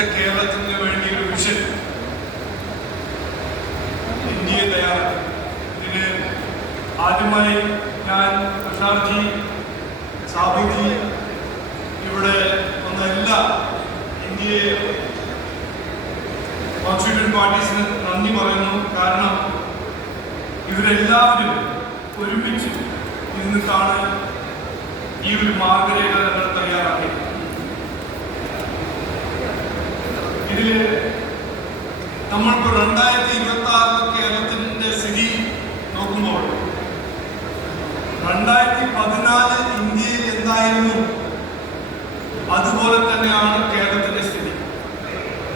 വികസിത കേരളത്തിന് വേണ്ടി ഒരു വിഷൻ ഇന്ത്യയെ തയ്യാറാക്കി. ഇതിന് ആദ്യമായി ഞാൻ തുഷാർജി, സാബുജി, ഇവിടെ വന്ന എല്ലാ ഇന്ത്യയെ കോൺസ്റ്റിറ്റ്യൂവന്റ് പാർട്ടീസിന് നന്ദി പറയുന്നു. കാരണം ഇവരെല്ലാവരും ഒരുമിച്ച് നിന്നിട്ടാണ് ഈ ഒരു മാർഗരേഖ ഞങ്ങൾ തയ്യാറാക്കിയത്. ഇതില് നമ്മളിപ്പോൾ 2026 കേരളത്തിന്റെ സ്ഥിതി നോക്കുമ്പോൾ 2014 ഇന്ത്യയിൽ എന്തായിരുന്നു അതുപോലെ തന്നെയാണ് കേരളത്തിന്റെ സ്ഥിതി.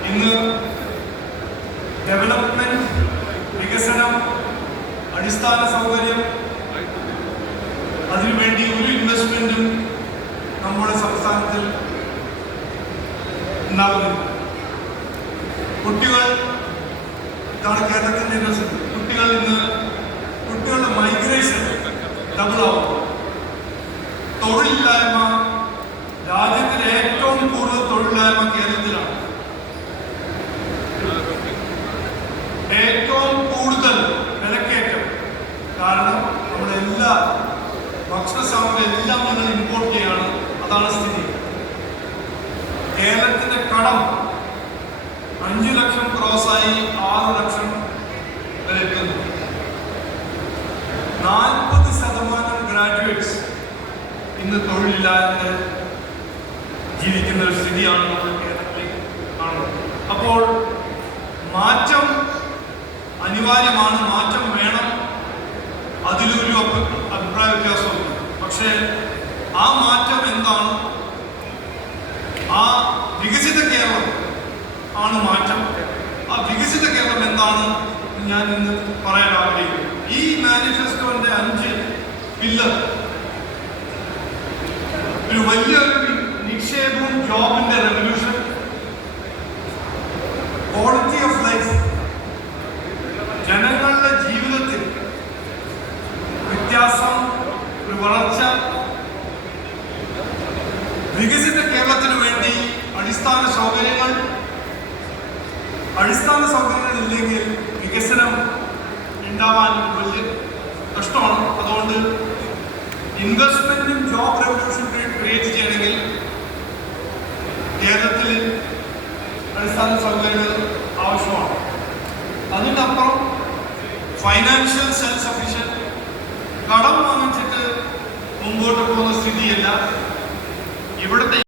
ഇന്ന് ഡെവലപ്മെന്റ്, വികസനം, അടിസ്ഥാന സൗകര്യം, അതിനുവേണ്ടി ഒരു ഇൻവെസ്റ്റ്മെന്റും നമ്മുടെ സംസ്ഥാനത്തിൽ ഉണ്ടാകുന്നില്ല. കുട്ടികൾ, ഇതാണ് കേരളത്തിന്റെ ഇൻവെസ്റ്റ്മെന്റ്. കുട്ടികളുടെ മൈഗ്രേഷൻ ഡബിളാവും. തൊഴിലില്ലായ്മ, രാജ്യത്തിലെ ഏറ്റവും കൂടുതൽ തൊഴിലില്ലായ്മ കേരളത്തിലാണ്. ഏറ്റവും കൂടുതൽ വിലക്കയറ്റം. കാരണം നമ്മുടെ എല്ലാ ഭക്ഷണ സാമഗ്രി എല്ലാം ഞങ്ങൾ ഇമ്പോർട്ട് ചെയ്യാണ്. അതാണ് സ്ഥിതി. കേരളത്തിന്റെ കടം 5 ലക്ഷം ക്രോസായി 6 ലക്ഷം വരെ എത്തുന്നു. 40% ഗ്രാജുവേറ്റ്സ് ഇന്ന് തൊഴിലില്ലാതെ ജീവിക്കുന്ന ഒരു സ്ഥിതിയാണ് നമ്മൾ കേരളത്തിൽ കാണുന്നത്. അപ്പോൾ മാറ്റം അനിവാര്യമാണ്, മാറ്റം വേണം. അതിലൊരു അഭിപ്രായ വ്യത്യാസമുണ്ട്. പക്ഷേ ആ മാറ്റം എന്താണ്? ആ വികസിത കേരളം ആണ് മാറ്റം. ആ വികസിത കേരളം എന്താണ് ഞാൻ ഇന്ന് പറയാൻ ആഗ്രഹിക്കുന്നു. ഈ മാനിഫെസ്റ്റോന്റെ 5 പില്ലർ, ഒരു വലിയൊരു നിക്ഷേപവും, ജോബിന്റെ റെവല്യൂഷൻ, ക്വാളിറ്റി ഓഫ് ലൈഫ്, ജനങ്ങളുടെ ജീവിതത്തിൽ വ്യത്യാസം, ഒരു വളർച്ച, വികസിത കേരളത്തിന് വേണ്ടി അടിസ്ഥാന സൗകര്യങ്ങൾ ഇല്ലെങ്കിൽ വികസനം ഉണ്ടാവാൻ വലിയ കഷ്ടമാണ്. അതുകൊണ്ട് ഇൻവെസ്റ്റ്മെന്റും ജോബ് റെവല്യൂഷൻ ക്രിയേറ്റ് ചെയ്യണമെങ്കിൽ കേരളത്തിൽ അടിസ്ഥാന സൗകര്യങ്ങൾ ആവശ്യമാണ്. അതിനപ്പുറം ഫൈനാൻഷ്യൽ സെൽഫ് സഫിഷ്യന്റ്, കടം വാങ്ങിച്ചിട്ട് മുമ്പോട്ട് പോകുന്ന സ്ഥിതിയല്ല ഇവിടുത്തെ